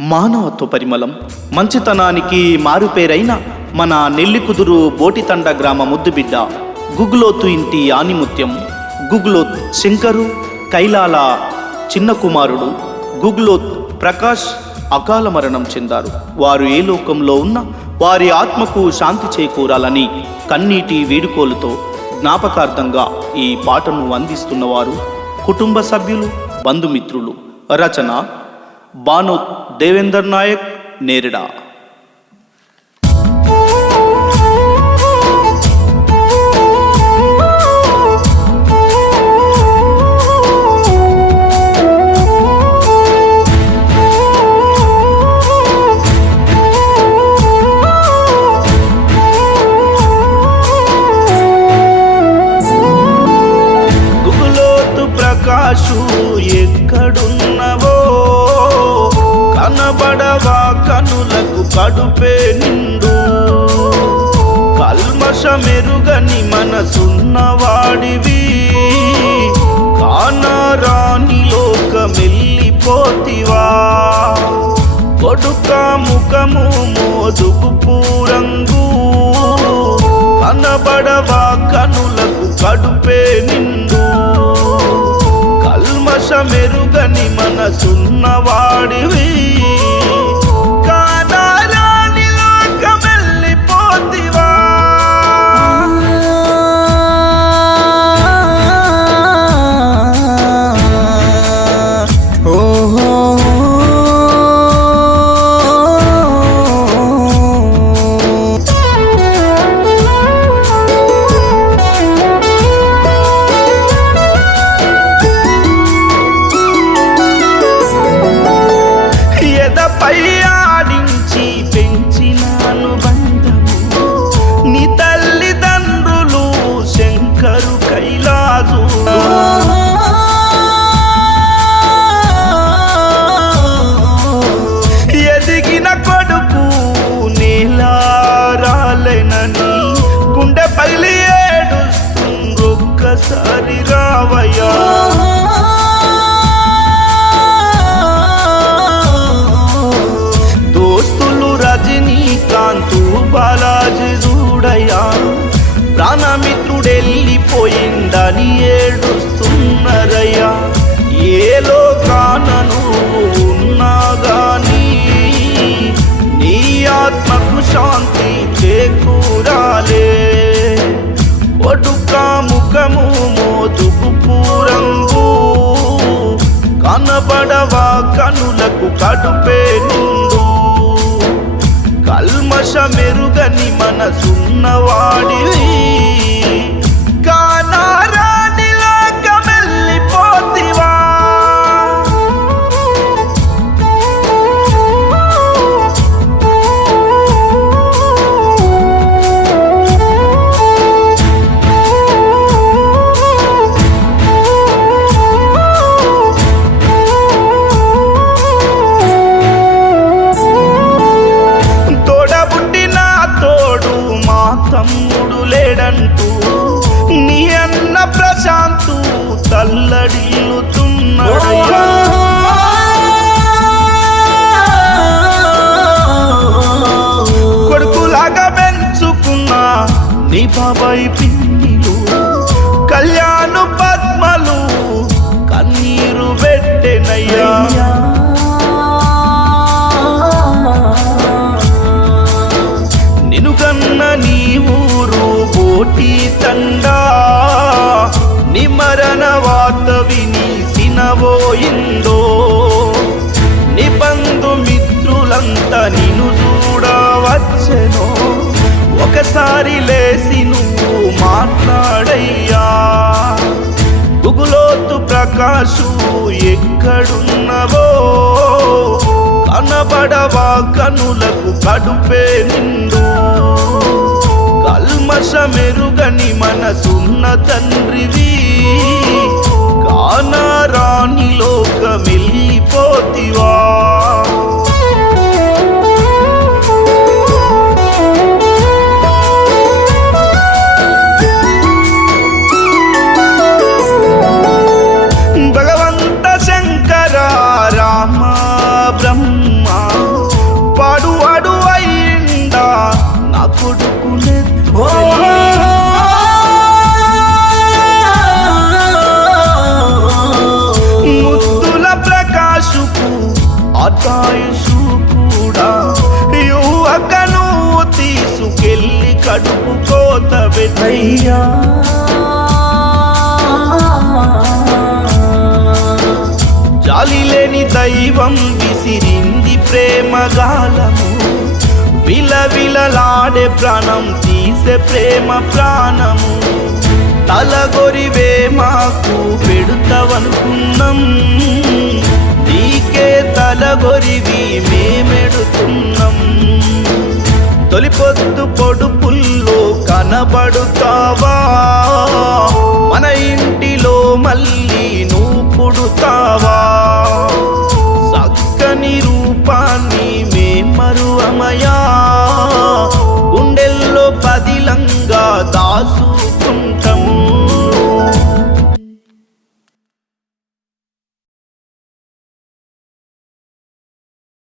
మానవత్వ పరిమళం. మంచితనానికి మారుపేరైన మన నెల్లికుదురు బోటితండ గ్రామ ముద్దుబిడ్డ గుగ్లోతు ఇంటి ఆనిముత్యం. గుగ్లోత్ శంకరు కైలాల చిన్న కుమారుడు గుగ్లోత్ ప్రకాష్ అకాల మరణం చెందారు. వారు ఏ లోకంలో ఉన్న వారి ఆత్మకు శాంతి చేకూరాలని కన్నీటి వీడుకోలుతో జ్ఞాపకార్థంగా ఈ పాటను అందిస్తున్నవారు కుటుంబ సభ్యులు బంధుమిత్రులు. రచన బానోత్ தேவேந்தர் நாயக் நேரிடா. కనబడవా కనులకు కడుపే నిండు. కల్మషమెరుగని మనసున్నవాడివి. కానరాని లోకమెల్లిపోతివా. కొడుక ముఖము మోదుకు పూరంగు. కనబడవా కనులకు కడుపే నిండు. కల్మషమెరుగని మనసున్నవాడివి. పై ఆడించి పెంచినాను బంధము. నీ తల్లిదండ్రులు శంకరు కైలాసు. ఎదిగిన కొడుకు నీలారాలెనని గుండె పగిలి ఏడుస్తుందొక్కసారి రావయ్యా. ప్రాణమిత్రుడెళ్ళిపోయిందని ఏడుస్తున్నారయ్యా. ఏ లోకాన నువ్వు ఉన్నా నీ ఆత్మకు శాంతి చేకూరాలే. ఒడుకా ముఖము మోదుకు పూరంగు కనబడవా కనులకు కడుపేను. కల్మష మెరుగని మనసున్నవాడివి. బోటి తండా నిమరణ వాత విని సినబోయిందో నిబంధు మిత్రులంతా నిన్ను చూడవచ్చెనో? ఒకసారి లేసి నువ్వు మాట్లాడయ్యా. గుగులోతు ప్రకాశు ఎక్కడున్నవో? కనబడవా కనులకు కడుపే నిండు? కల్మషమెరుగని మనసున్న తండ్రివి. కానారా పాతాయుషు కూడా యువకను తీసుకెళ్ళి కడుపు కోత అయ్యా జాలి లేని దైవం విసిరింది ప్రేమగాలము విలవిలలాడే ప్రాణం తీసే ప్రేమ ప్రాణము. తలగొరివే మాకు పెడుతావనుకున్నాం. గొరివి మేమెడుతున్నాం. తొలిపొద్దు పొడుపుల్లో కనబడుతావా? మన ఇంటిలో మళ్ళీ నువ్వు పుడుతావా? చక్కని రూపాన్ని మేమరువమయా?